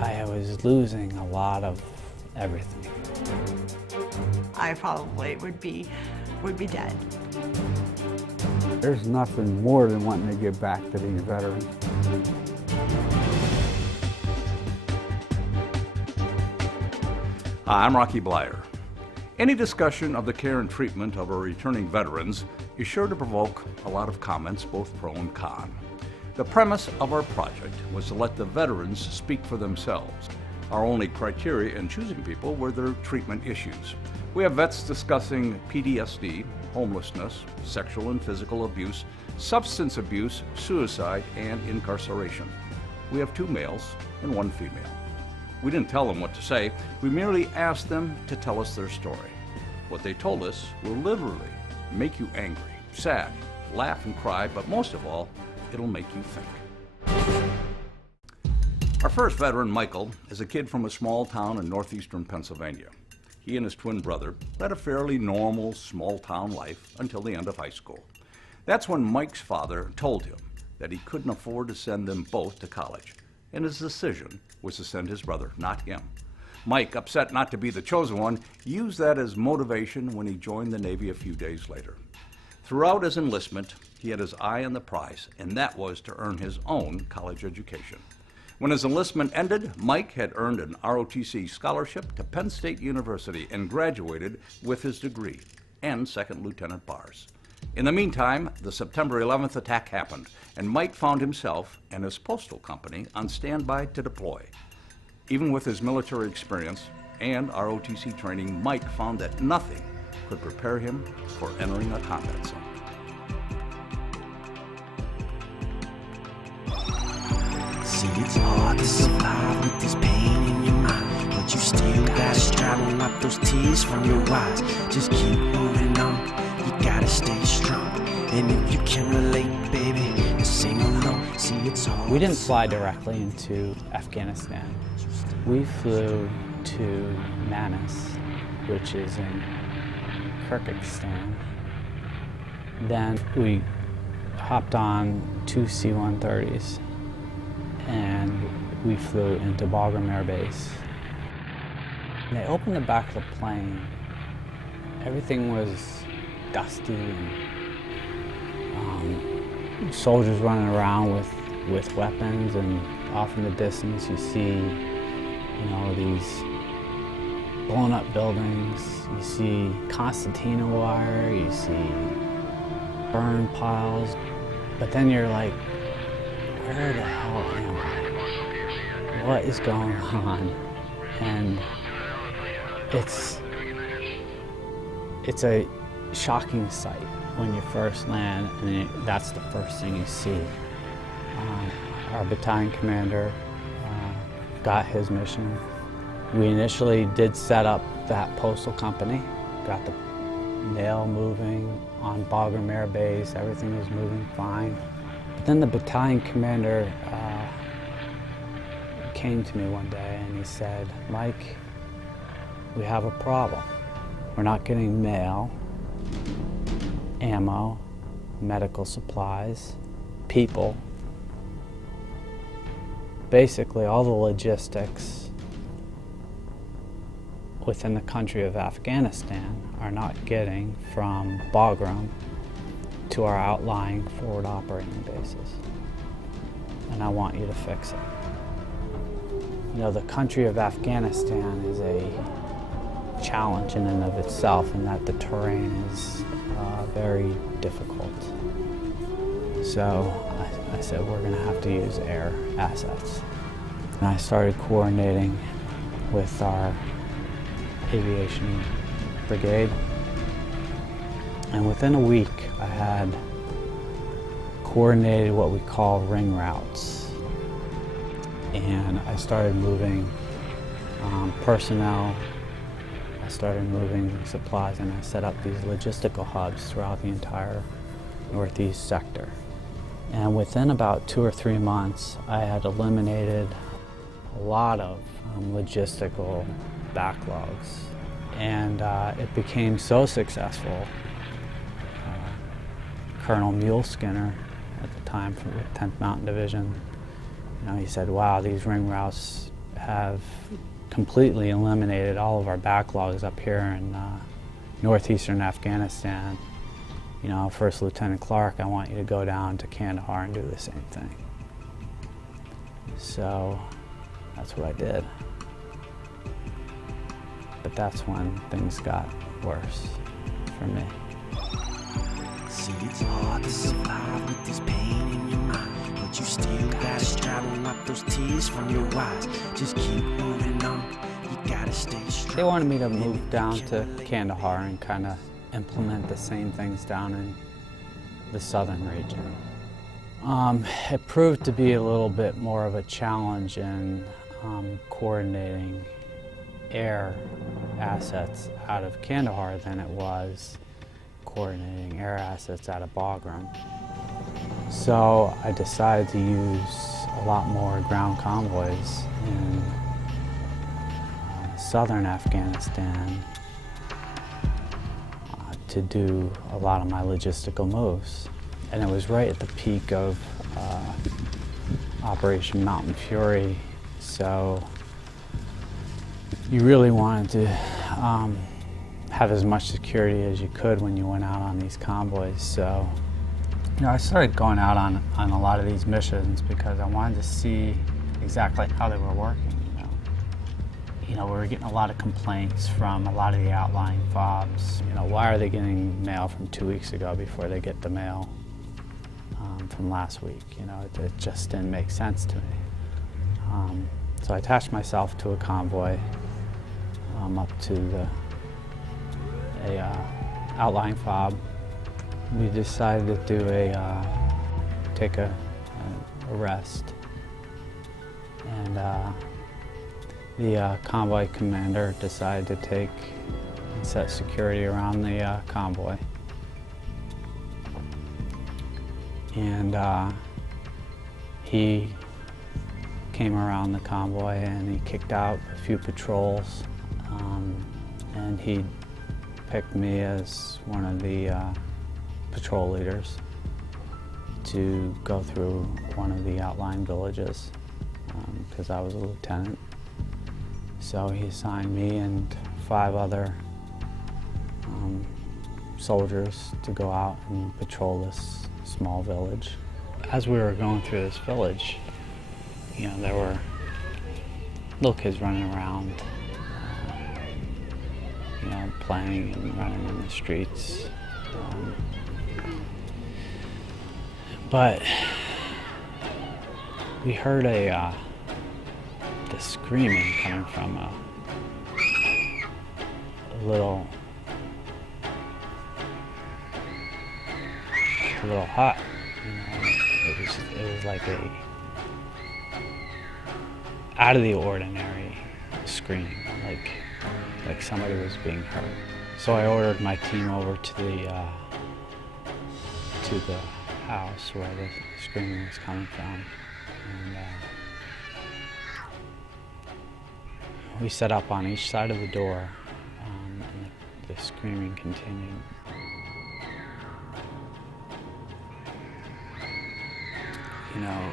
I was losing a lot of everything. I probably would be dead. There's nothing more than wanting to give back to these veterans. Hi, I'm Rocky Bleier. Any discussion of the care and treatment of our returning veterans is sure to provoke a lot of comments, both pro and con. The premise of our project was to let the veterans speak for themselves. Our only criteria in choosing people were their treatment issues. We have vets discussing PTSD, homelessness, sexual and physical abuse, substance abuse, suicide, and incarceration. We have 2 males and 1 female. We didn't tell them what to say, we merely asked them to tell us their story. What they told us will literally make you angry, sad, laugh and cry, but most of all, it'll make you think. Our first veteran, Michael, is a kid from a small town in northeastern Pennsylvania. He and his twin brother led a fairly normal, small-town life until the end of high school. That's when Mike's father told him that he couldn't afford to send them both to college, and his decision was to send his brother, not him. Mike, upset not to be the chosen one, used that as motivation when he joined the Navy a few days later. Throughout his enlistment, he had his eye on the prize, and that was to earn his own college education. When his enlistment ended, Mike had earned an ROTC scholarship to Penn State University and graduated with his degree and second lieutenant bars. In the meantime, the September 11th attack happened, and Mike found himself and his postal company on standby to deploy. Even with his military experience and ROTC training, Mike found that nothing could prepare him for entering a combat zone. See, it's hard to survive with this pain in your mind, but you still gotta strive and wipe those tears from your eyes. Just keep moving on, you gotta stay strong. And if you can relate, baby, just sing along. See, it's hard. We didn't fly directly into Afghanistan. We flew to Manas, which is in Kyrgyzstan. Then we hopped on 2 C-130s and we flew into Bagram Air Base. And they opened the back of the plane. Everything was dusty and soldiers running around with weapons, and off in the distance you see, these blown up buildings, you see concertina wire, you see burn piles, but then you're like, where the hell am I? What is going on? And it's a shocking sight when you first land, and that's the first thing you see. Our battalion commander got his mission. We initially did set up that postal company, got the mail moving on Bagram Air Base, everything was moving fine. But then the battalion commander came to me one day and he said, "Mike, we have a problem. We're not getting mail, ammo, medical supplies, people. Basically all the logistics within the country of Afghanistan are not getting from Bagram to our outlying forward operating bases. And I want you to fix it." The country of Afghanistan is a challenge in and of itself, in that the terrain is very difficult. So I said, we're going to have to use air assets. And I started coordinating with our aviation brigade. And within a week, I had coordinated what we call ring routes. And I started moving personnel, I started moving supplies, and I set up these logistical hubs throughout the entire northeast sector. And within about 2 or 3 months, I had eliminated a lot of logistical backlogs. And it became so successful. Colonel Mule Skinner, at the time with 10th Mountain Division, he said, "Wow, these ring routes have completely eliminated all of our backlogs up here in northeastern Afghanistan. You know, First Lieutenant Clark, I want you to go down to Kandahar and do the same thing. So that's what I did. But that's when things got worse for me. See, it's hard to survive with this pain in your mind, but you still gotta strive to wipe those tears from your eyes. Just keep moving on, you gotta stay strong. They wanted me to move down to Kandahar and kind of implement the same things down in the southern region. It proved to be a little bit more of a challenge in coordinating air assets out of Kandahar than it was coordinating air assets out of Bagram. So I decided to use a lot more ground convoys in southern Afghanistan to do a lot of my logistical moves. And it was right at the peak of Operation Mountain Fury, so you really wanted to have as much security as you could when you went out on these convoys. So, you know, I started going out on a lot of these missions because I wanted to see exactly how they were working. You know, we were getting a lot of complaints from a lot of the outlying FOBs. You know, why are they getting mail from 2 weeks ago before they get the mail from last week? You know, it just didn't make sense to me. So I attached myself to a convoy up to a outlying FOB. We decided to do take a rest, and the convoy commander decided to set security around the convoy. And he came around the convoy and he kicked out a few patrols, and he picked me as one of the patrol leaders to go through one of the outlying villages because I was a lieutenant. So he assigned me and 5 other soldiers to go out and patrol this small village. As we were going through this village, you know, there were little kids running around, you know, playing and running in the streets. But we heard the screaming coming from a little hut. You know, it was like a out of the ordinary scream, like somebody was being hurt. So I ordered my team over to the house where the screaming was coming from, and we set up on each side of the door, and the screaming continued. You know,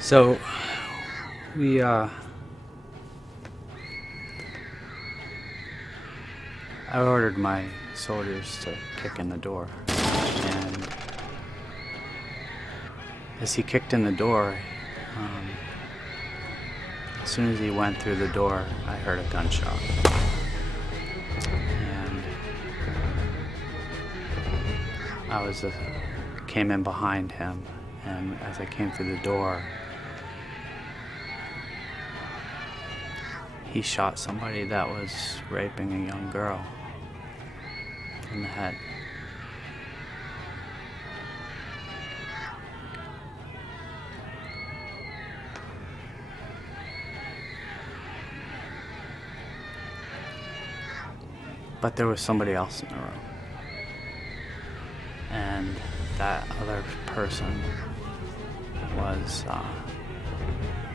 so we I ordered my soldiers to kick in the door, and as he kicked in the door, as soon as he went through the door, I heard a gunshot. And I came in behind him, and as I came through the door, he shot somebody that was raping a young girl in the head. But there was somebody else in the room. And that other person was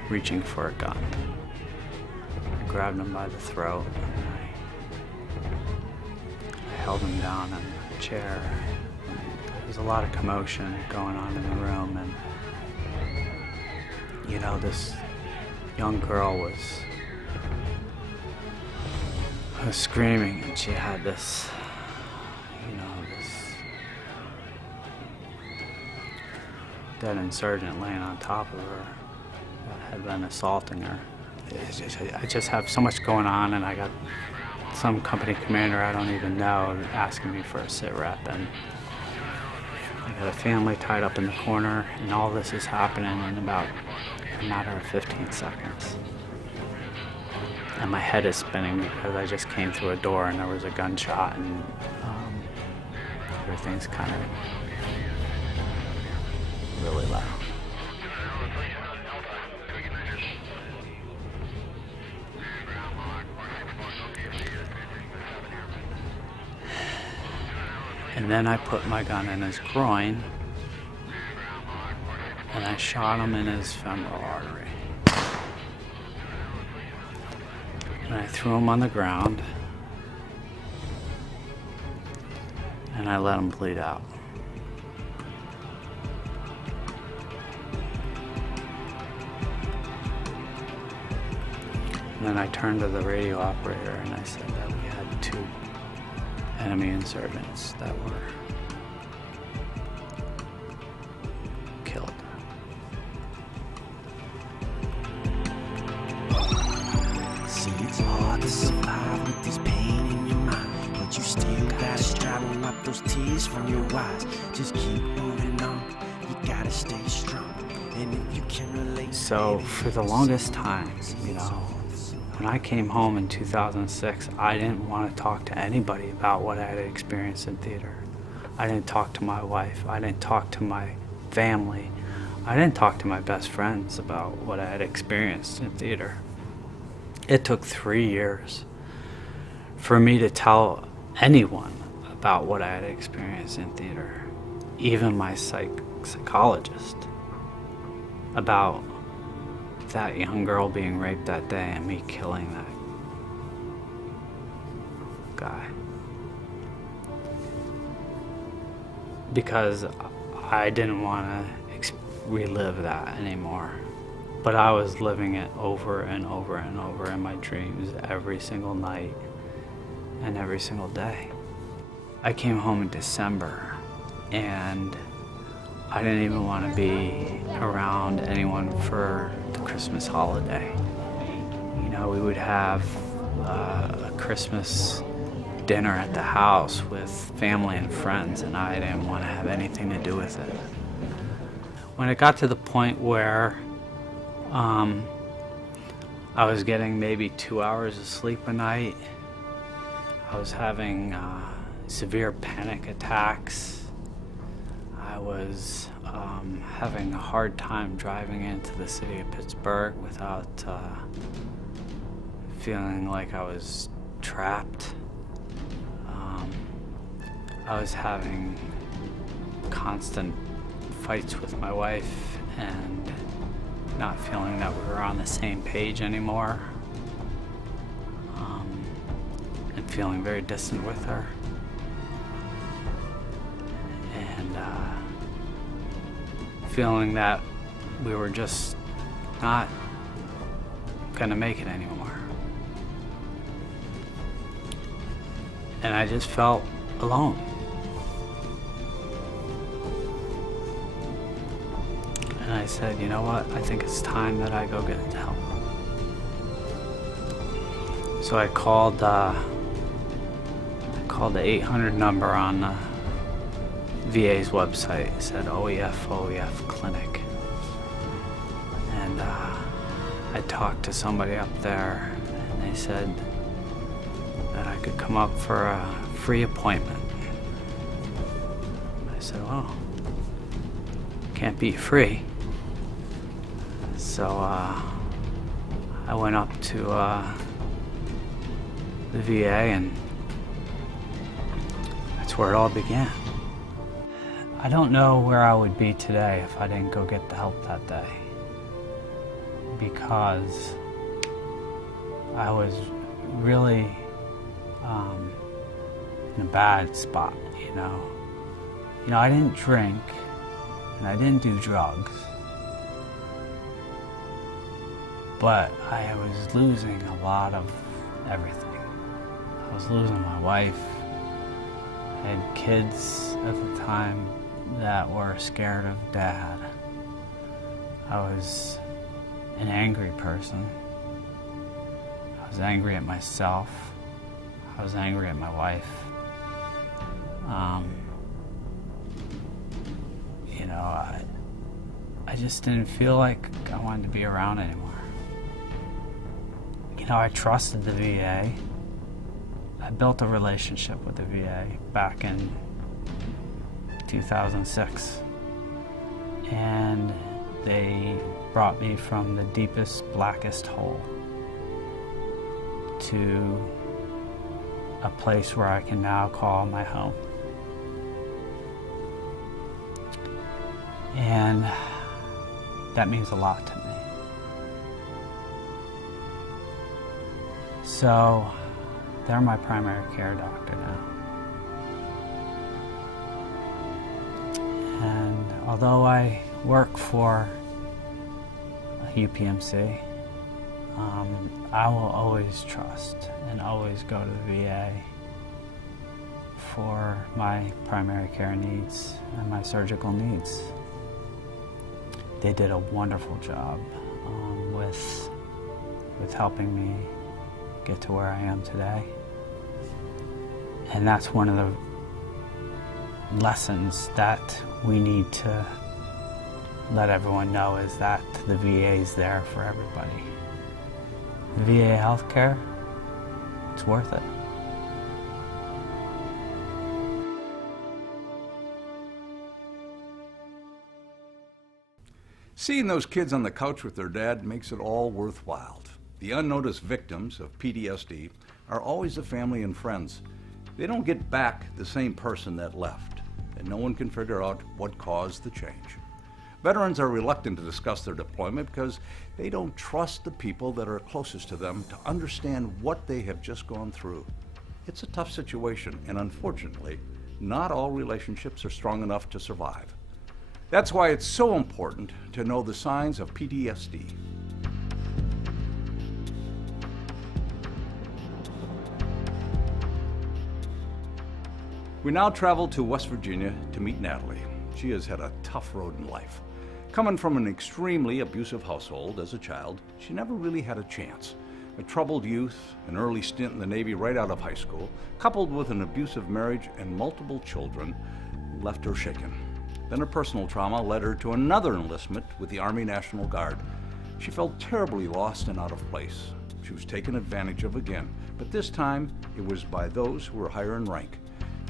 reaching for a gun. I grabbed him by the throat and I held him down in a chair. There was a lot of commotion going on in the room, and you know, this young girl was screaming, and she had this, you know, this dead insurgent laying on top of her that had been assaulting her. I just have so much going on, and I got some company commander I don't even know asking me for a sit rep, and I got a family tied up in the corner, and all this is happening in about a matter of 15 seconds. And my head is spinning because I just came through a door and there was a gunshot, and everything's kind of really loud. And then I put my gun in his groin and I shot him in his femoral artery. And I threw him on the ground and I let him bleed out. And then I turned to the radio operator and I said that we had 2 enemy insurgents that were killed. See, it's hard to survive with this pain in your mind, but you still gotta straddle up those tears from your eyes. Just keep moving on, you gotta stay strong. And if you can relate, So for the longest time, you know, when I came home in 2006, I didn't want to talk to anybody about what I had experienced in theater. I didn't talk to my wife. I didn't talk to my family. I didn't talk to my best friends about what I had experienced in theater. It took 3 years for me to tell anyone about what I had experienced in theater, even my psychologist, about that young girl being raped that day and me killing that guy. Because I didn't want to relive that anymore. But I was living it over and over and over in my dreams every single night and every single day. I came home in December and I didn't even want to be around anyone for the Christmas holiday. You know, we would have a Christmas dinner at the house with family and friends, and I didn't want to have anything to do with it. When it got to the point where I was getting maybe 2 hours of sleep a night, I was having severe panic attacks. I was having a hard time driving into the city of Pittsburgh without feeling like I was trapped. I was having constant fights with my wife and not feeling that we were on the same page anymore, and feeling very distant with her. And feeling that we were just not gonna make it anymore. And I just felt alone. And I said, you know what? I think it's time that I go get help. So I called the 800 number on the VA's website. It said OEF Clinic. And I talked to somebody up there, and they said that I could come up for a free appointment. I said, well, can't beat free. So I went up to the VA and that's where it all began. I don't know where I would be today if I didn't go get the help that day, because I was really in a bad spot, you know. I didn't drink and I didn't do drugs, but I was losing a lot of everything. I was losing my wife. I had kids at the time that were scared of Dad. I was an angry person. I was angry at myself. I was angry at my wife. I just didn't feel like I wanted to be around anymore. I trusted the VA. I built a relationship with the VA back in 2006. And they brought me from the deepest, blackest hole to a place where I can now call my home. And that means a lot to me. So they're my primary care doctor now. And although I work for UPMC, I will always trust and always go to the VA for my primary care needs and my surgical needs. They did a wonderful job with helping me get to where I am today. And that's one of the lessons that we need to let everyone know, is that the VA is there for everybody. The VA healthcare, it's worth it. Seeing those kids on the couch with their dad makes it all worthwhile. The unnoticed victims of PTSD are always the family and friends. They don't get back the same person that left, and no one can figure out what caused the change. Veterans are reluctant to discuss their deployment because they don't trust the people that are closest to them to understand what they have just gone through. It's a tough situation, and unfortunately, not all relationships are strong enough to survive. That's why it's so important to know the signs of PTSD. We now travel to West Virginia to meet Natalie. She has had a tough road in life. Coming from an extremely abusive household as a child, she never really had a chance. A troubled youth, an early stint in the Navy right out of high school, coupled with an abusive marriage and multiple children, left her shaken. Then her personal trauma led her to another enlistment with the Army National Guard. She felt terribly lost and out of place. She was taken advantage of again, but this time it was by those who were higher in rank.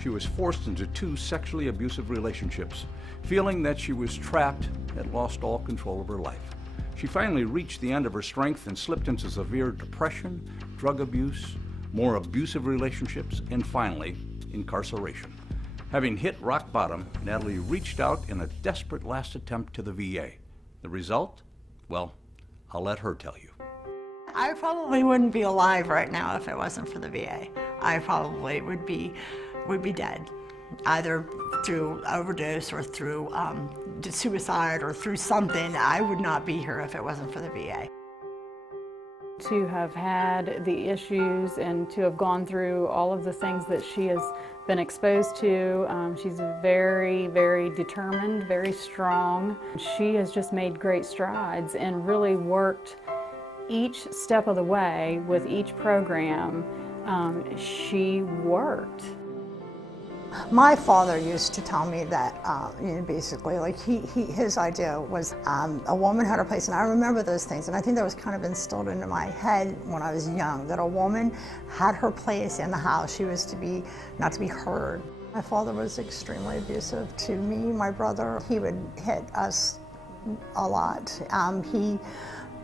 She was forced into 2 sexually abusive relationships. Feeling that she was trapped, had lost all control of her life. She finally reached the end of her strength and slipped into severe depression, drug abuse, more abusive relationships, and finally, incarceration. Having hit rock bottom, Natalie reached out in a desperate last attempt to the VA. The result? Well, I'll let her tell you. I probably wouldn't be alive right now if it wasn't for the VA. I probably would be dead, either through overdose or through suicide or through something. I would not be here if it wasn't for the VA. To have had the issues and to have gone through all of the things that she has been exposed to. She's very, very determined, very strong. She has just made great strides and really worked each step of the way with each program. She worked. My father used to tell me that, basically, like his idea was a woman had her place, and I remember those things, and I think that was kind of instilled into my head when I was young, that a woman had her place in the house. She was not to be heard. My father was extremely abusive to me, my brother. He would hit us a lot. He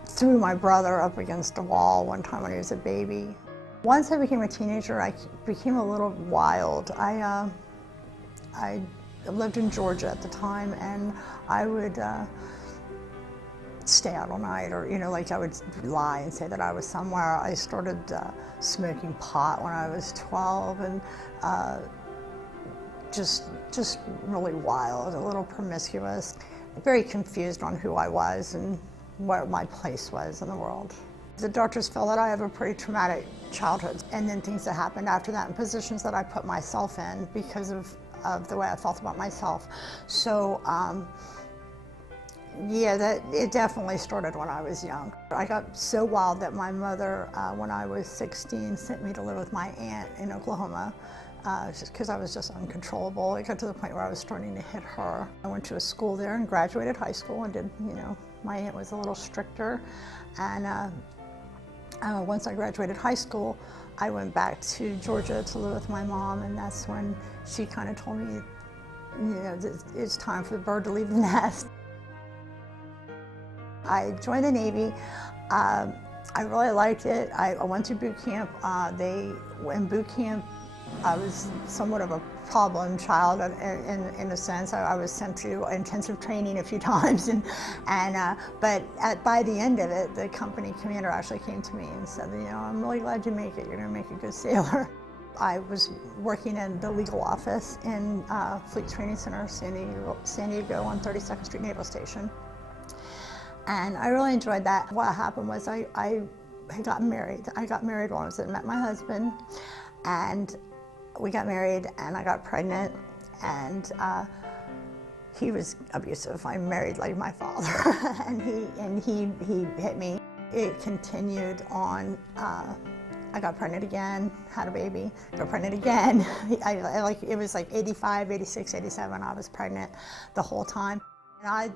threw my brother up against a wall one time when he was a baby. Once I became a teenager, I became a little wild. I I lived in Georgia at the time, and I would stay out all night, or like I would lie and say that I was somewhere. I started smoking pot when I was 12, and just really wild, a little promiscuous, very confused on who I was and where my place was in the world. The doctors felt that I have a pretty traumatic childhood, and then things that happened after that, and positions that I put myself in because of the way I felt about myself. So yeah, it definitely started when I was young. I got so wild that my mother, when I was 16, sent me to live with my aunt in Oklahoma, just because I was just uncontrollable. It got to the point where I was starting to hit her. I went to a school there and graduated high school and did, my aunt was a little stricter. And once I graduated high school, I went back to Georgia to live with my mom, and that's when she kind of told me, it's time for the bird to leave the nest. I joined the Navy. I really liked it. I went to boot camp. In boot camp, I was somewhat of a problem child in a sense. I was sent to intensive training a few times, but by the end of it, the company commander actually came to me and said, I'm really glad you make it. You're going to make a good sailor. I was working in the legal office in Fleet Training Center, San Diego on 32nd Street Naval Station. And I really enjoyed that. What happened was I got married. I got married when I met my husband, and we got married, and I got pregnant, and he was abusive. I married like my father, and he hit me. It continued on. I got pregnant again, had a baby, got pregnant again. It was like 85, 86, 87, I was pregnant the whole time. And I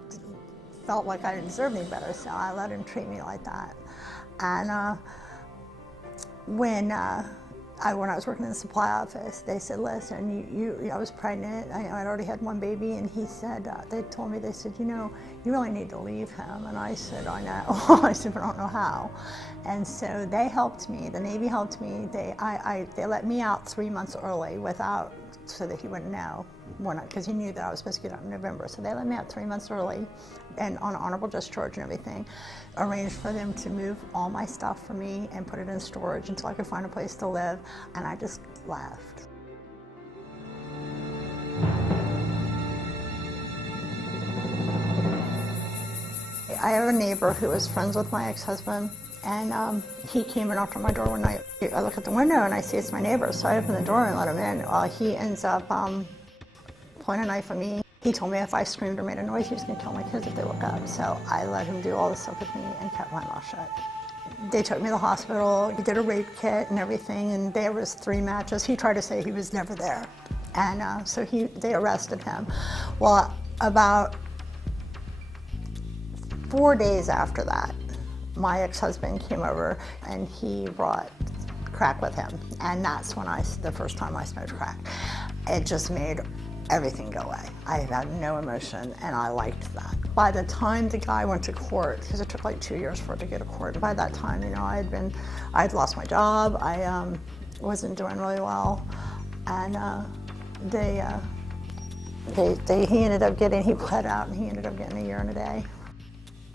felt like I didn't deserve any better, so I let him treat me like that. And when I was working in the supply office, they said, listen, I was pregnant, I'd already had one baby, and he said, they told me, they said, you really need to leave him. And I said, I know. I said, but I don't know how. And so they helped me, the Navy helped me. They let me out 3 months early so that he wouldn't know, because he knew that I was supposed to get out in November. So they let me out 3 months early, and on honorable discharge and everything, arranged for them to move all my stuff for me and put it in storage until I could find a place to live, and I just left. I have a neighbor who was friends with my ex-husband, and he came and knocked on my door one night. I look at the window and I see it's my neighbor, so I open the door and let him in. He ends up pointing a knife at me. He told me if I screamed or made a noise, he was going to kill my kids if they woke up. So I let him do all this stuff with me and kept my mouth shut. They took me to the hospital, he did a rape kit and everything, and there was 3 matches. He tried to say he was never there. And so they arrested him. Well, about 4 days after that, my ex-husband came over and he brought crack with him. And that's when the first time I smoked crack. It just made everything go away. I had no emotion, and I liked that. By the time the guy went to court, because it took like 2 years for it to go to court, by that time, I'd lost my job, I wasn't doing really well, and he pled out, and he ended up getting a year and a day.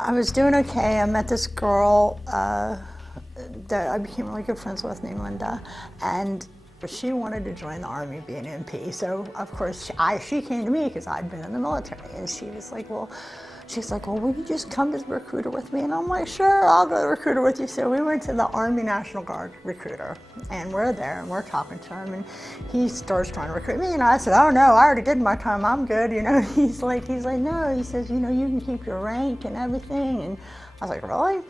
I was doing okay. I met this girl that I became really good friends with named Linda, and she wanted to join the Army, be an MP. So of course she came to me because I'd been in the military, and she was like, well, will you just come to the recruiter with me? And I'm like, sure, I'll go to the recruiter with you. So we went to the Army National Guard recruiter, and we're there and we're talking to him, and he starts trying to recruit me, and I said, oh no, I already did my time, I'm good, He's like, no, he says, you can keep your rank and everything. And I was like, really?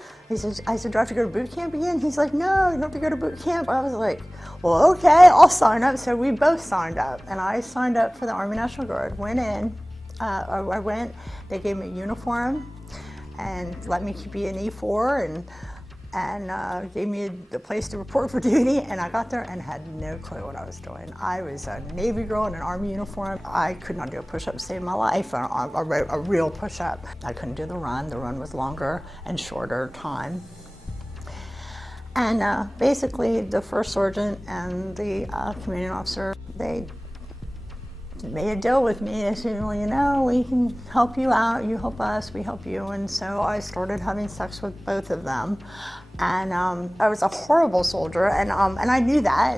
I said, do I have to go to boot camp again? He's like, no, you don't have to go to boot camp. I was like, well, okay, I'll sign up. So we both signed up, and I signed up for the Army National Guard, went in. I went, they gave me a uniform and let me be an E4 and gave me a place to report for duty, and I got there and had no clue what I was doing. I was a Navy girl in an Army uniform. I could not do a push-up to save my life, a real push-up. I couldn't do the run was longer and shorter time. And basically the first sergeant and the commanding officer, they made a deal with me. They said, well, you know, we can help you out, you help us, we help you. And so I started having sex with both of them. And I was a horrible soldier, and I knew that,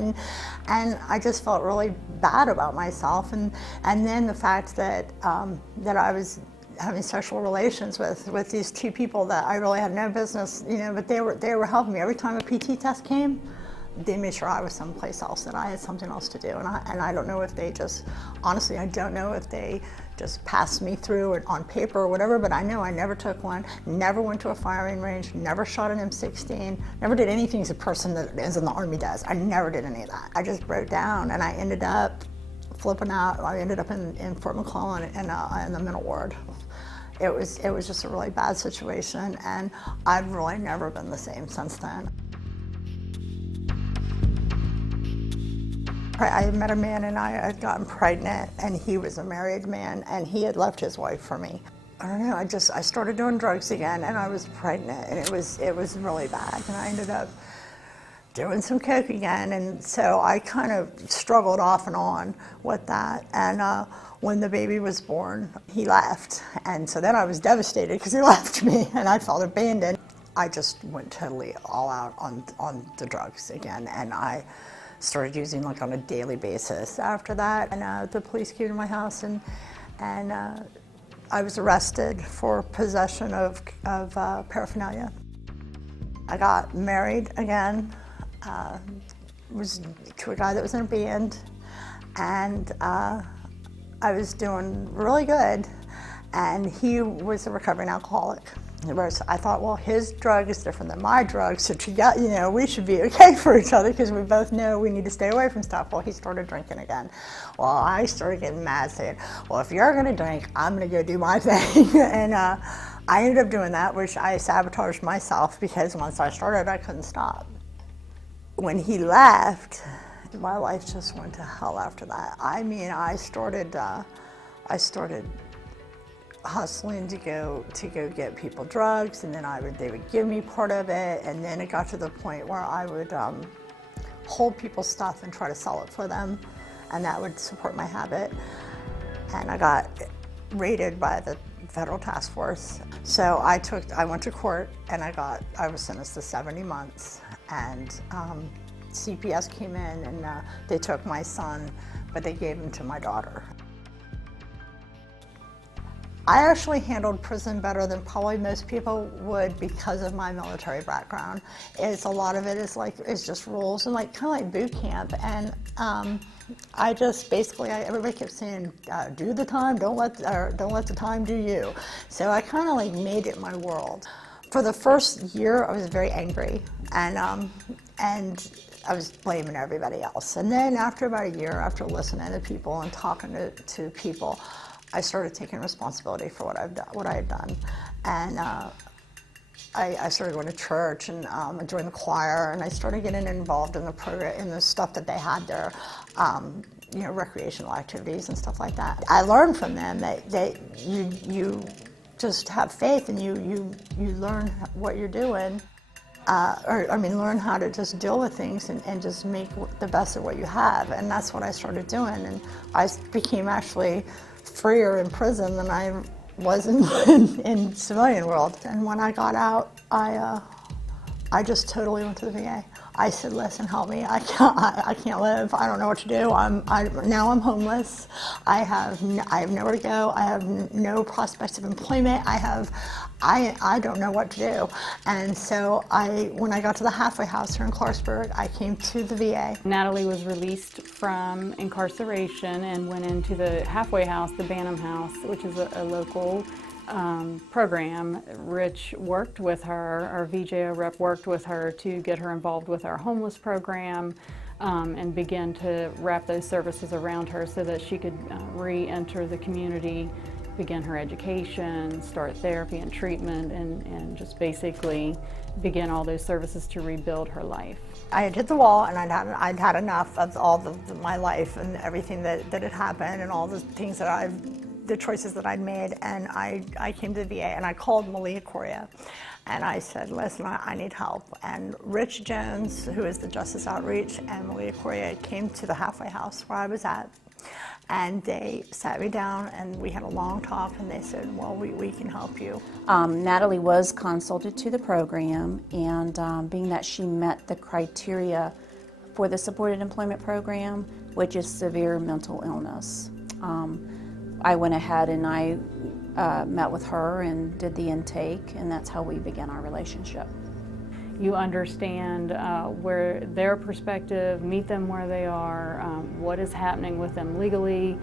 and I just felt really bad about myself. And then the fact that that I was having sexual relations with these two people that I really had no business, you know, but they were helping me. Every time a PT test came, they made sure I was someplace else, that I had something else to do. And I don't know if they just, honestly, I don't know if they just passed me through it on paper or whatever, but I know I never took one, never went to a firing range, never shot an M16, never did anything as a person that is in the Army does. I never did any of that. I just broke down, and I ended up flipping out. I ended up in Fort McClellan in the mental ward. It was just a really bad situation, and I've really never been the same since then. I met a man, and I had gotten pregnant, and he was a married man, and he had left his wife for me. I don't know, I started doing drugs again, and I was pregnant, and it was really bad, and I ended up doing some coke again, and so I kind of struggled off and on with that. And when the baby was born, he left, and so then I was devastated because he left me, and I felt abandoned. I just went totally all out on the drugs again, and I started using like on a daily basis after that. And the police came to my house, and I was arrested for possession of paraphernalia. I got married again, was to a guy that was in a band, and I was doing really good, and he was a recovering alcoholic. Whereas I thought, well, his drug is different than my drug, so you know, we should be okay for each other because we both know we need to stay away from stuff. Well, he started drinking again. Well, I started getting mad, saying, well, if you're gonna drink, I'm gonna go do my thing. And I ended up doing that, which I sabotaged myself because once I started, I couldn't stop. When he left, my life just went to hell after that. I mean, I started hustling to go get people drugs, and then they would give me part of it, and then it got to the point where I would hold people's stuff and try to sell it for them, and that would support my habit. And I got raided by the federal task force. So I went to court, and I was sentenced to 70 months, and CPS came in, and they took my son, but they gave him to my daughter. I actually handled prison better than probably most people would because of my military background. A lot of it is just rules and kind of like boot camp. And I just basically, everybody kept saying, do the time, don't let the time do you. So I kind of made it my world. For the first year, I was very angry, and I was blaming everybody else. And then after about a year, after listening to people and talking to people, I started taking responsibility for what I had done, and I started going to church and joined the choir, and I started getting involved in the program, in the stuff that they had there, you know, recreational activities and stuff like that. I learned from them that you just have faith, and you learn what you're doing, learn how to just deal with things and just make the best of what you have, and that's what I started doing, and I became actually freer in prison than I was in civilian world. And when I got out, I just totally went to the VA. I said, listen, help me. I can't live. I don't know what to do. Now I'm homeless. I have nowhere to go. I have no prospects of employment. I don't know what to do. And so when I got to the halfway house here in Clarksburg, I came to the VA. Natalie was released from incarceration and went into the halfway house, the Bantam House, which is a local program. Rich worked with her, our VJO rep worked with her to get her involved with our homeless program and begin to wrap those services around her so that she could re-enter the community, begin her education, start therapy and treatment, and just basically begin all those services to rebuild her life. I had hit the wall, and I'd had enough of all my life and everything that had happened and all the things that the choices that I'd made, and I came to the VA and I called Malia Correa, and I said, listen, I need help. And Rich Jones, who is the Justice Outreach, and Malia Correa came to the halfway house where I was at, And they sat me down and we had a long talk and they said, well, we can help you. Natalie was consulted to the program, and being that she met the criteria for the supported employment program, which is severe mental illness, I went ahead and I met with her and did the intake, and that's how we began our relationship. You understand where their perspective, meet them where they are, what is happening with them legally,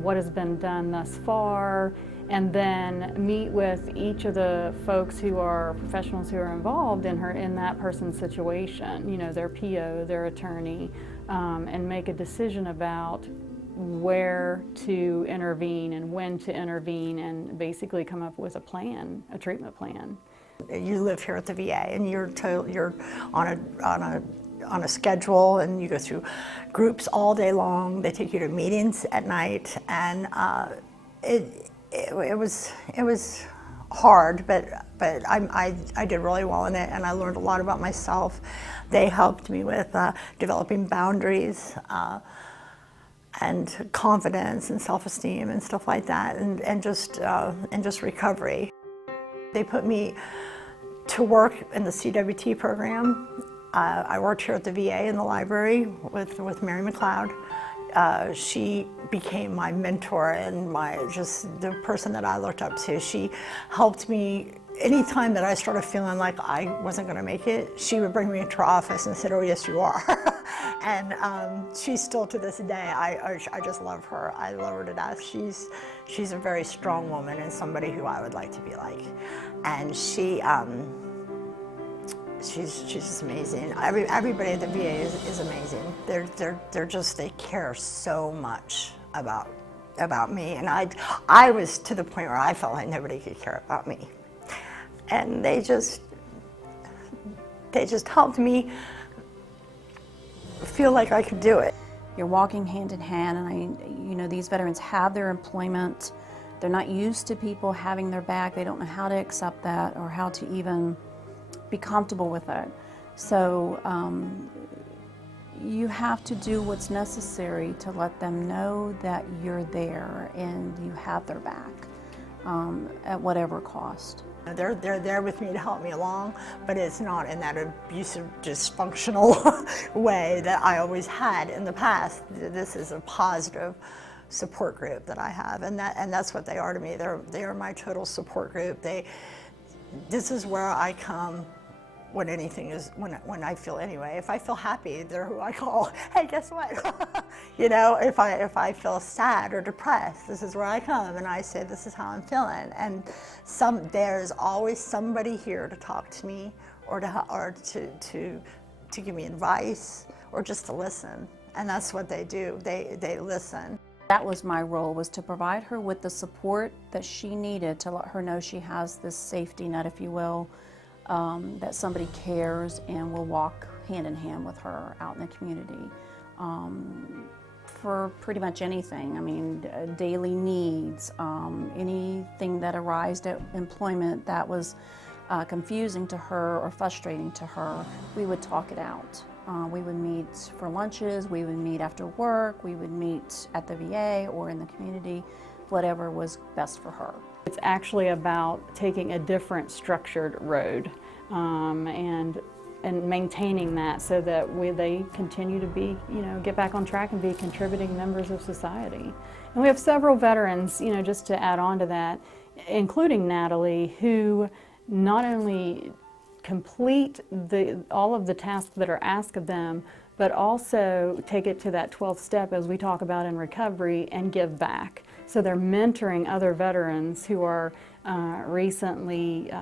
what has been done thus far, and then meet with each of the folks who are professionals who are involved in that person's situation, you know, their PO, their attorney, and make a decision about where to intervene and when to intervene, and basically come up with a plan, a treatment plan. You live here at the VA and you're on a schedule, and you go through groups all day long. They take you to meetings at night, and it was hard, but I did really well in it, and I learned a lot about myself. They helped me with developing boundaries and confidence and self-esteem and stuff like that, and just recovery. They put me to work in the CWT program. I worked here at the VA in the library with Mary McLeod. She became my mentor and just the person that I looked up to. She helped me anytime that I started feeling like I wasn't going to make it. She would bring me into her office and said, "Oh yes, you are." And she's still to this day. I just love her. I love her to death. She's a very strong woman and somebody who I would like to be like. And she's just amazing. Everybody at the VA is amazing. They care so much about me, and I was to the point where I felt like nobody could care about me, and they just helped me feel like I could do it. You're walking hand in hand, and these veterans have their employment. They're not used to people having their back. They don't know how to accept that or how to even be comfortable with it. So you have to do what's necessary to let them know that you're there and you have their back at whatever cost. They're there with me to help me along, but it's not in that abusive, dysfunctional way that I always had in the past. This is a positive support group that I have, and that's what they are to me. They are my total support group. This is where I come when I feel anyway. If I feel happy, they're who I call. Hey, guess what? If I feel sad or depressed, this is where I come and I say, this is how I'm feeling. And there's always somebody here to talk to me or to give me advice or just to listen. And that's what they do. They listen. That was my role, was to provide her with the support that she needed to let her know she has this safety net, if you will, that somebody cares and will walk hand in hand with her out in the community for pretty much anything. I mean, daily needs, anything that arose at employment that was confusing to her or frustrating to her, we would talk it out. We would meet for lunches, we would meet after work, we would meet at the VA or in the community, whatever was best for her. It's actually about taking a different structured road and maintaining that so that they continue to be, get back on track and be contributing members of society. And we have several veterans, just to add on to that, including Natalie, who not only complete all of the tasks that are asked of them, but also take it to that 12th step, as we talk about in recovery, and give back. So they're mentoring other veterans who are recently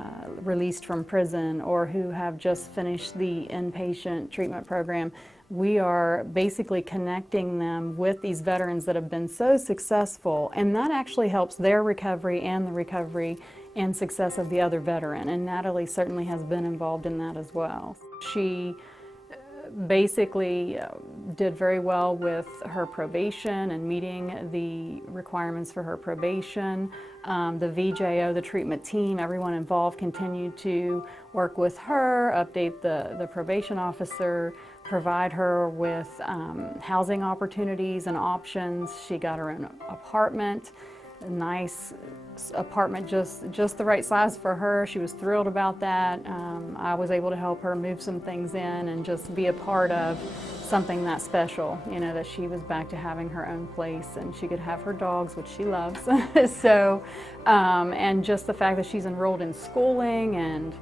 released from prison or who have just finished the inpatient treatment program. We are basically connecting them with these veterans that have been so successful, and that actually helps their recovery and the recovery and success of the other veteran. And Natalie certainly has been involved in that as well. She basically did very well with her probation and meeting the requirements for her probation. The VJO, the treatment team, everyone involved continued to work with her, update the probation officer. provide her with housing opportunities and options. She got her own apartment, a nice apartment, just the right size for her. She was thrilled about that. I was able to help her move some things in and just be a part of something that special, you know, that she was back to having her own place and she could have her dogs, which she loves. So, and just the fact that she's enrolled in schooling, and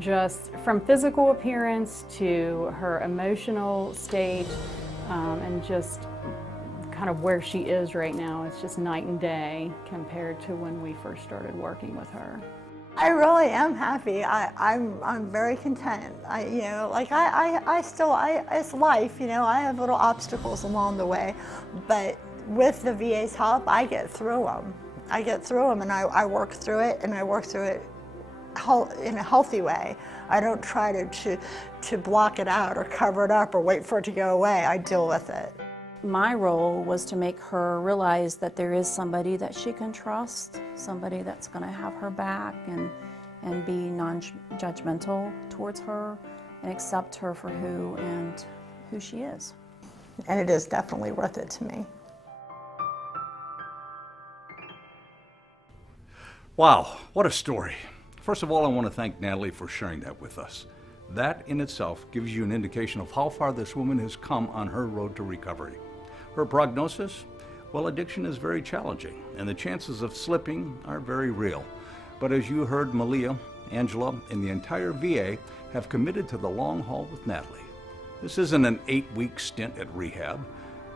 just from physical appearance to her emotional state, and just kind of where she is right now, it's just night and day compared to when we first started working with her. I really am happy. I'm very content. It's life, you know, I have little obstacles along the way, but with the VA's help, I get through them. And I work through it, and I work through it in a healthy way. I don't try to block it out or cover it up or wait for it to go away. I deal with it. My role was to make her realize that there is somebody that she can trust, somebody that's going to have her back and be non-judgmental towards her and accept her for who she is. And it is definitely worth it to me. Wow, what a story. First of all, I want to thank Natalie for sharing that with us. That in itself gives you an indication of how far this woman has come on her road to recovery. Her prognosis? Well, addiction is very challenging, and the chances of slipping are very real. But as you heard, Malia, Angela, and the entire VA have committed to the long haul with Natalie. This isn't an 8-week stint at rehab.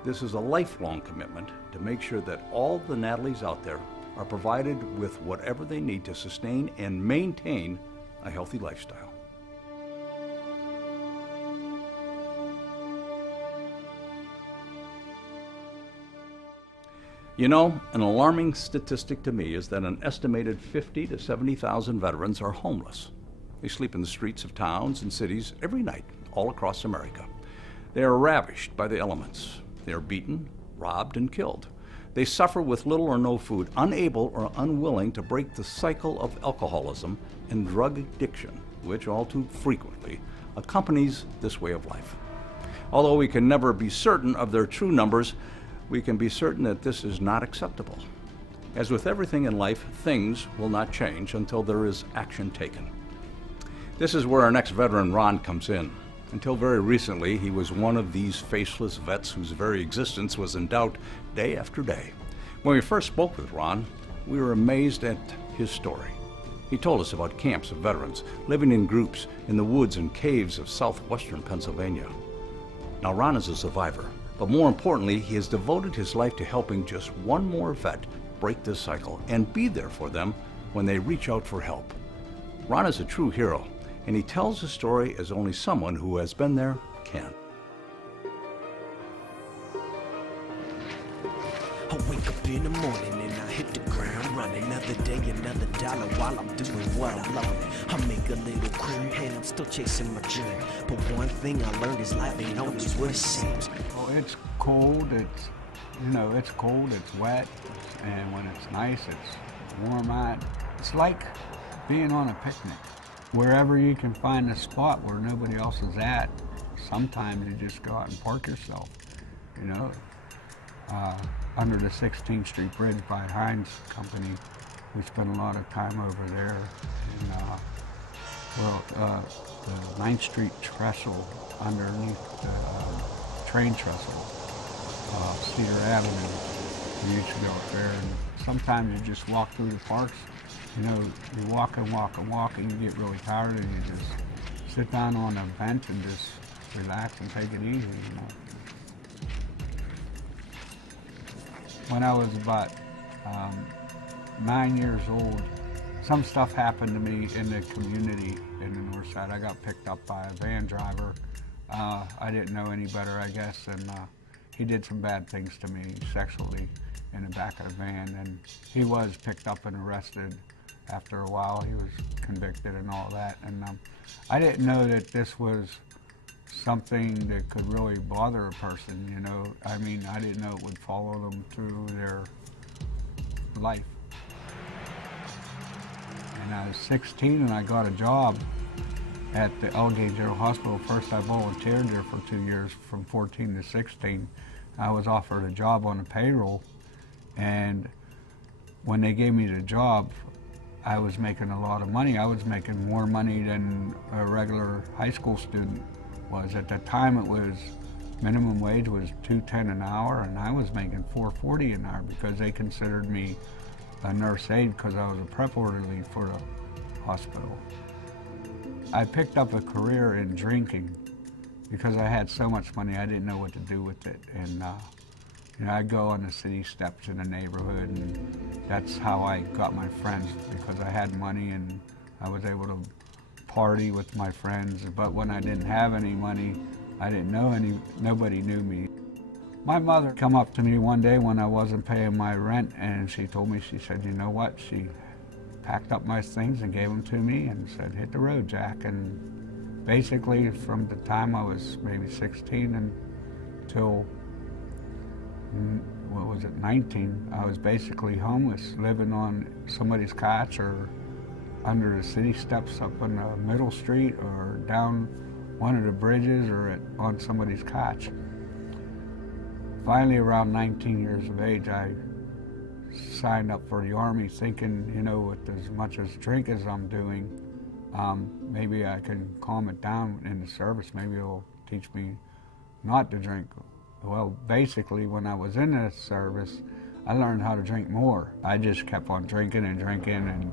This is a lifelong commitment to make sure that all the Natalies out there are provided with whatever they need to sustain and maintain a healthy lifestyle. You know, an alarming statistic to me is that an estimated 50,000 to 70,000 veterans are homeless. They sleep in the streets of towns and cities every night, all across America. They are ravished by the elements. They are beaten, robbed, and killed. They suffer with little or no food, unable or unwilling to break the cycle of alcoholism and drug addiction, which all too frequently accompanies this way of life. Although we can never be certain of their true numbers, we can be certain that this is not acceptable. As with everything in life, things will not change until there is action taken. This is where our next veteran, Ron, comes in. Until very recently, he was one of these faceless vets whose very existence was in doubt day after day. When we first spoke with Ron, we were amazed at his story. He told us about camps of veterans living in groups in the woods and caves of southwestern Pennsylvania. Now, Ron is a survivor, but more importantly, he has devoted his life to helping just one more vet break this cycle and be there for them when they reach out for help. Ron is a true hero, and he tells his story as only someone who has been there can. I wake up in the morning and I hit the ground running. Another day, another dollar while I'm doing what I love. I make a little cream and I'm still chasing my dream. But one thing I learned is life ain't always what it seems. Well, it's cold, it's cold, it's wet, and when it's nice, it's warm out. It's like being on a picnic. Wherever you can find a spot where nobody else is at, sometimes you just go out and park yourself, under the 16th Street Bridge by Heinz Company. We spent a lot of time over there. And, the 9th Street trestle underneath the train trestle, Cedar Avenue. We used to go up there, and sometimes you just walk through the parks. You walk and you get really tired, and you just sit down on a bench and just relax and take it easy, When I was about 9 years old, some stuff happened to me in the community in the north side. I got picked up by a van driver. I didn't know any better, I guess, and he did some bad things to me sexually in the back of the van, and he was picked up and arrested. After a while, he was convicted and all that, and I didn't know that this was something that could really bother a person, I didn't know it would follow them through their life. And I was 16 and I got a job at the Allegheny General Hospital. First, I volunteered there for 2 years, from 14 to 16. I was offered a job on the payroll, and when they gave me the job, I was making a lot of money. I was making more money than a regular high school student was. At that time, it was minimum wage was $2.10 an hour, and I was making $4.40 an hour because they considered me a nurse aide because I was a prep orderly for the hospital. I picked up a career in drinking because I had so much money I didn't know what to do with it. And you know, I'd go on the city steps in the neighborhood, and that's how I got my friends, because I had money and I was able to party with my friends. But when I didn't have any money, I didn't know nobody knew me. My mother come up to me one day when I wasn't paying my rent, and she told me, she said, you know what? She packed up my things and gave them to me and said, hit the road, Jack. And basically from the time I was maybe 16 until, what was it, 19, I was basically homeless, living on somebody's couch or under the city steps up on the middle street or down one of the bridges or on somebody's couch. Finally, around 19 years of age, I signed up for the Army thinking, you know, with as much as drink as I'm doing, maybe I can calm it down in the service. Maybe it'll teach me not to drink. Well, basically, when I was in the service, I learned how to drink more. I just kept on drinking and drinking, and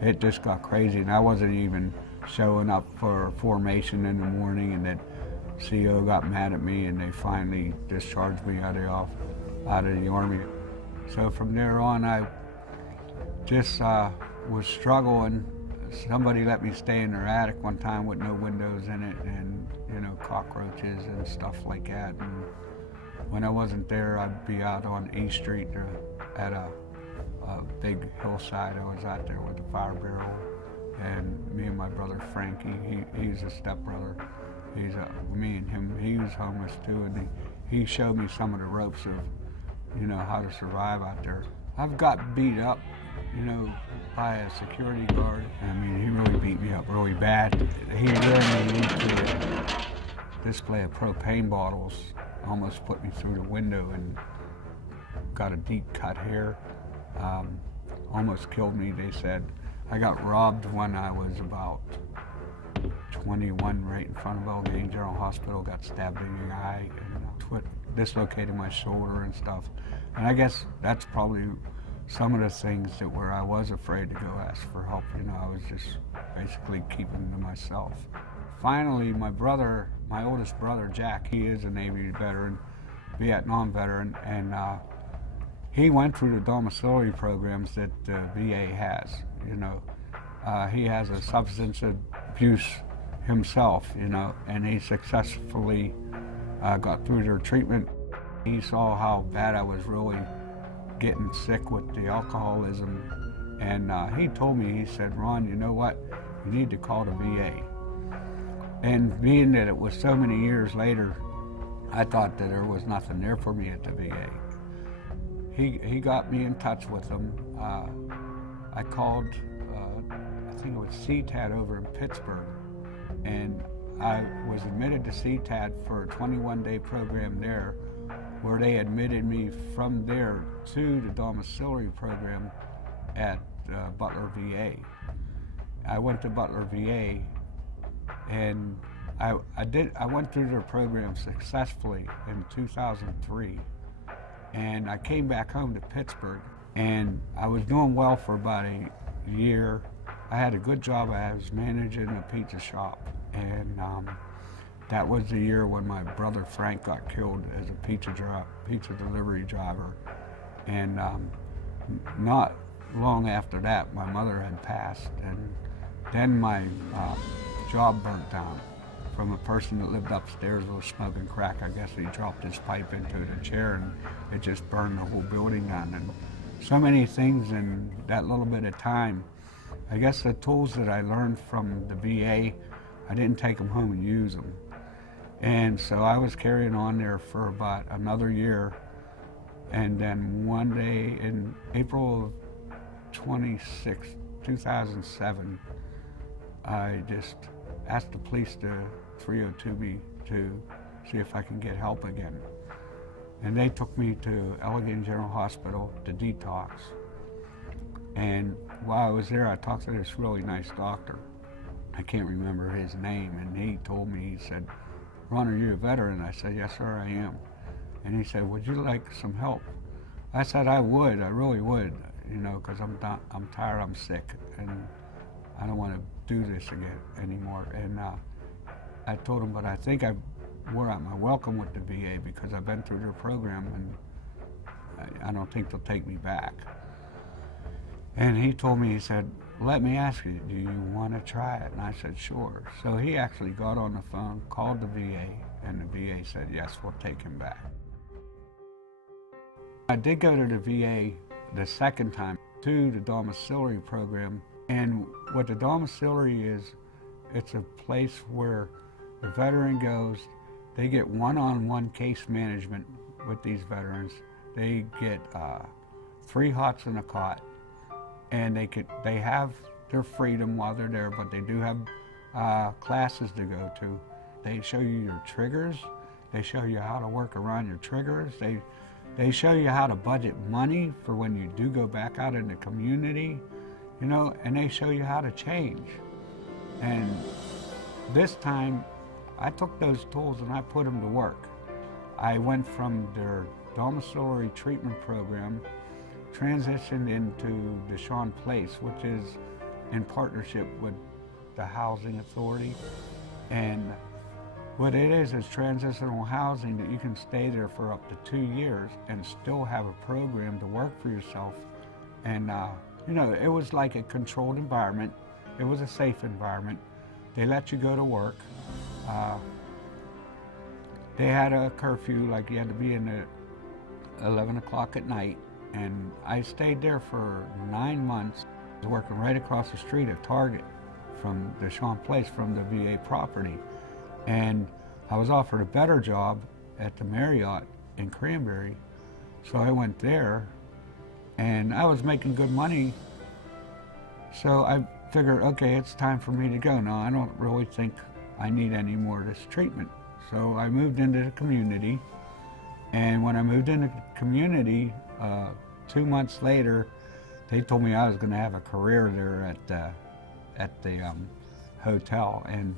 it just got crazy. And I wasn't even showing up for formation in the morning, and that CO got mad at me, and they finally discharged me out of the Army. So from there on, I just was struggling. Somebody let me stay in their attic one time with no windows in it, and you know, cockroaches and stuff like that. And when I wasn't there, I'd be out on E Street at a big hillside. I was out there with a fire barrel, and me and my brother Frankie, he's a stepbrother. Me and him, he was homeless too, and he showed me some of the ropes of, you know, how to survive out there. I've got beat up, you know, by a security guard. I mean, he really beat me up really bad. He lured me into a display of propane bottles, almost put me through the window, and got a deep cut here. Almost killed me, they said. I got robbed when I was about 21, right in front of Allegheny General Hospital, got stabbed in the eye and dislocated my shoulder and stuff. And I guess that's probably some of the things that where I was afraid to go ask for help. You know, I was just basically keeping to myself. Finally, my brother, my oldest brother, Jack, he is a Navy veteran, Vietnam veteran, and he went through the domiciliary programs that the VA has, you know. He has a substance abuse himself, you know, and he successfully got through their treatment. He saw how bad I was really getting sick with the alcoholism, and he told me, he said, Ron, you know what, you need to call the VA. And being that it was so many years later, I thought that there was nothing there for me at the VA. He got me in touch with them. I called, I think it was CTAD over in Pittsburgh, and I was admitted to CTAD for a 21-day program there, where they admitted me from there to the domiciliary program at Butler VA. I went to Butler VA, and I went through their program successfully in 2003, and I came back home to Pittsburgh, and I was doing well for about a year. I had a good job. I was managing a pizza shop, and that was the year when my brother Frank got killed as a pizza delivery driver. And not long after that, my mother had passed, and then my job burnt down from a person that lived upstairs was smoking crack. I guess he dropped his pipe into the chair, and it just burned the whole building down. And so many things in that little bit of time. I guess the tools that I learned from the VA, I didn't take them home and use them. And so I was carrying on there for about another year. And then one day in April of 2007, I just asked the police to 302 me to see if I can get help again. And they took me to Allegheny General Hospital to detox. And while I was there, I talked to this really nice doctor. I can't remember his name, and he told me, he said, "Ron, are you a veteran?" I said, "Yes, sir, I am." And he said, "Would you like some help?" I said, "I would, I really would, you know, because I'm tired, I'm sick, and I don't want to do this again anymore." And I told him, "But I think I wore out my welcome with the VA because I've been through their program, and I don't think they'll take me back." And he told me, he said, "Let me ask you, do you want to try it?" And I said, "Sure." So he actually got on the phone, called the VA, and the VA said, "Yes, we'll take him back." I did go to the VA the second time to the domiciliary program, and what the domiciliary is, it's a place where the veteran goes, they get one-on-one case management with these veterans. They get 3 hots and a cot, and they have their freedom while they're there, but they do have classes to go to. They show you your triggers. They show you how to work around your triggers. They show you how to budget money for when you do go back out in the community, you know, and they show you how to change. And this time, I took those tools and I put them to work. I went from their domiciliary treatment program, transitioned into the Shawn Place, which is in partnership with the Housing Authority. And what it is transitional housing that you can stay there for up to 2 years and still have a program to work for yourself. And you know, it was like a controlled environment. It was a safe environment. They let you go to work. They had a curfew, like you had to be in at 11 o'clock at night. And I stayed there for 9 months, working right across the street at Target from the Shawn Place, from the VA property. And I was offered a better job at the Marriott in Cranberry. So I went there, and I was making good money. So I figured, okay, it's time for me to go. Now, I don't really think I need any more of this treatment. So I moved into the community. And when I moved into the community, 2 months later, they told me I was going to have a career there at the hotel. And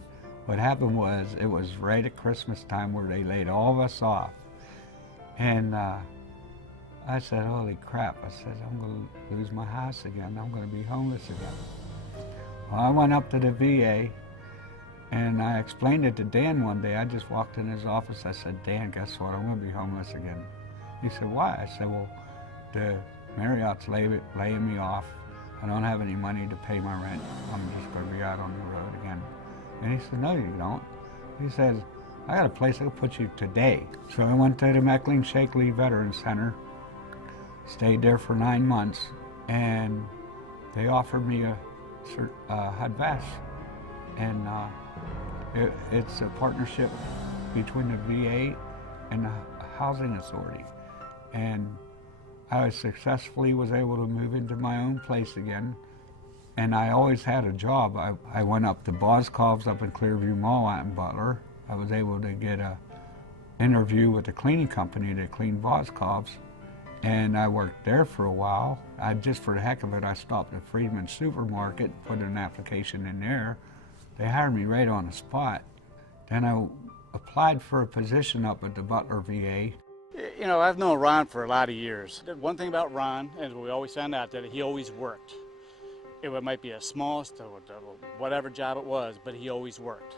what happened was, it was right at Christmas time where they laid all of us off. And I said, holy crap, I said, I'm going to lose my house again. I'm going to be homeless again. Well, I went up to the VA, and I explained it to Dan one day. I just walked in his office. I said, "Dan, guess what? I'm going to be homeless again." He said, "Why?" I said, "Well, the Marriott's laying me off. I don't have any money to pay my rent. I'm just going to be out on the road again." And he said, "No, you don't." He says, "I got a place that'll put you today." So I went to the Meckling Shakely Veterans Center, stayed there for 9 months, and they offered me a HUD vest. And it's a partnership between the VA and the Housing Authority. And I successfully was able to move into my own place again. And I always had a job. I went up to Boscov's up in Clearview Mall out in Butler. I was able to get an interview with the cleaning company that cleaned Boscov's. And I worked there for a while. Just for the heck of it, I stopped at Freedman's Supermarket, put an application in there. They hired me right on the spot. Then I applied for a position up at the Butler VA. You know, I've known Ron for a lot of years. One thing about Ron, and we always found out, that he always worked. It might be a small, whatever job it was, but he always worked.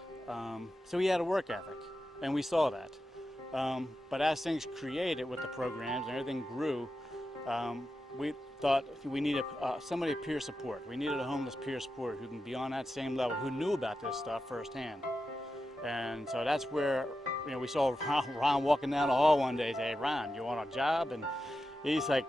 So he had a work ethic, and we saw that. But as things created with the programs and everything grew, we thought we needed somebody peer support. We needed a homeless peer support who can be on that same level, who knew about this stuff firsthand. And so that's where, you know, we saw Ron walking down the hall one day and say, "Hey, Ron, you want a job?" And he's like,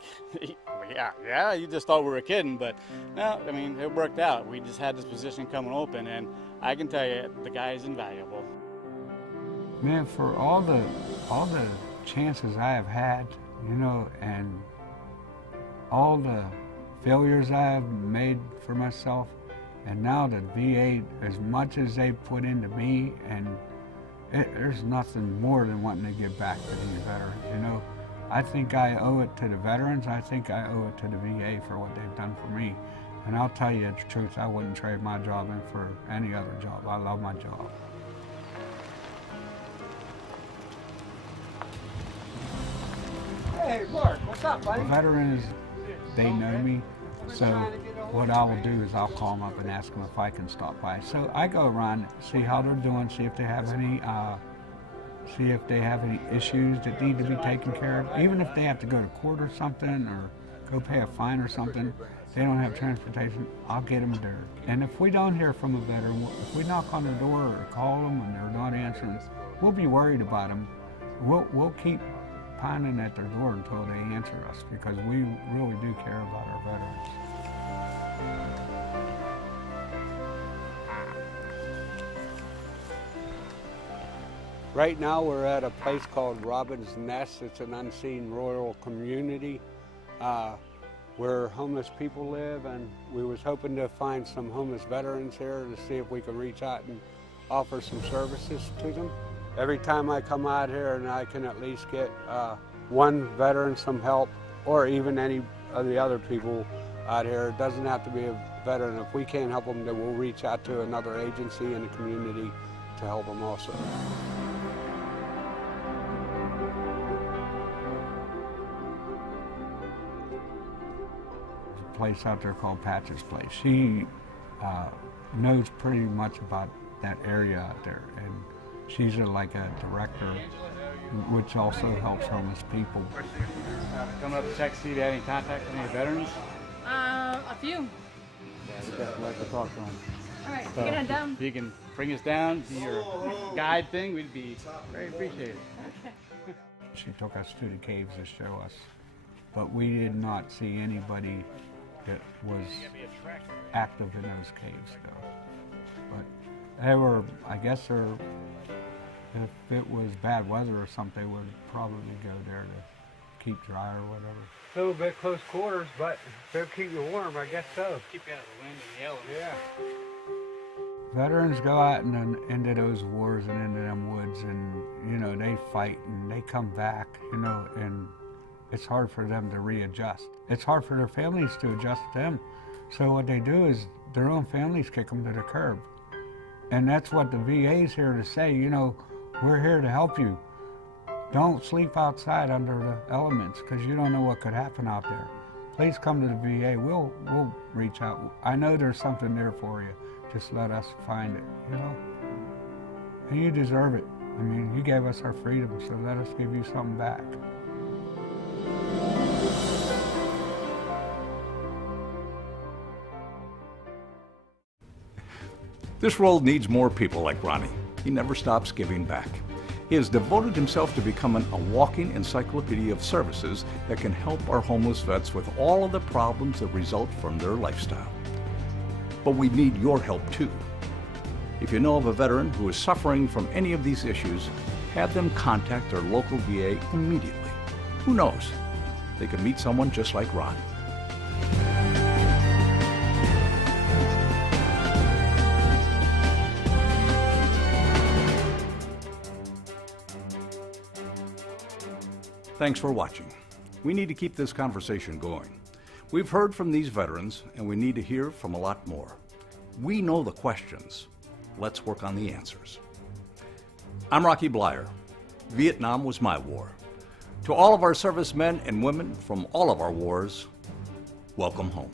yeah, you just thought we were kidding, but no, I mean, it worked out. We just had this position coming open, and I can tell you, the guy is invaluable. Man, for all the chances I have had, you know, and all the failures I have made for myself, And now the VA, as much as they put into me, and there's nothing more than wanting to give back to these veterans, you know. I think I owe it to the veterans. I think I owe it to the VA for what they've done for me. And I'll tell you the truth, I wouldn't trade my job in for any other job. I love my job. Hey, Mark, what's up, buddy? The veterans, they know me, so what I will do is I'll call them up and ask them if I can stop by. So I go around, see how they're doing, see if they have any issues that need to be taken care of. Even if they have to go to court or something, or go pay a fine or something, they don't have transportation, I'll get them there. And if we don't hear from a veteran, if we knock on their door or call them and they're not answering, we'll be worried about them. We'll keep pounding at their door until they answer us, because we really do care about our veterans. Right now we're at a place called Robin's Nest. It's an unseen rural community where homeless people live, and we was hoping to find some homeless veterans here to see if we could reach out and offer some services to them. Every time I come out here and I can at least get one veteran some help, or even any of the other people out here, it doesn't have to be a veteran. If we can't help them, then we'll reach out to another agency in the community to help them also. There's a place out there called Patch's Place. She knows pretty much about that area out there, and she's like a director, which also helps homeless people. Coming up to check, see if you had any contact with any veterans? A few. Yeah, we'd definitely like to talk to them. All right, So, get it down. if you can bring us down to your guide thing, we'd be very appreciated. She took us to the caves to show us, but we did not see anybody that was active in those caves, though. But they were, I guess, if it was bad weather or something, they would probably go there to keep dry or whatever. A little bit close quarters, but they'll keep you warm, I guess so. Keep you out of the wind and the elements. Yeah. Veterans go out into those wars and into them woods, and you know, they fight and they come back, you know, and it's hard for them to readjust. It's hard for their families to adjust to them. So what they do is their own families kick them to the curb. And that's what the VA's here to say, you know, we're here to help you. Don't sleep outside under the elements, because you don't know what could happen out there. Please come to the VA. We'll reach out. I know there's something there for you. Just let us find it, you know? And you deserve it. I mean, you gave us our freedom, so let us give you something back. This world needs more people like Ronnie. He never stops giving back. He has devoted himself to becoming a walking encyclopedia of services that can help our homeless vets with all of the problems that result from their lifestyle. But we need your help too. If you know of a veteran who is suffering from any of these issues, have them contact their local VA immediately. Who knows? They could meet someone just like Ron. Thanks for watching. We need to keep this conversation going. We've heard from these veterans, and we need to hear from a lot more. We know the questions. Let's work on the answers. I'm Rocky Bleier. Vietnam was my war. To all of our servicemen and women from all of our wars, welcome home.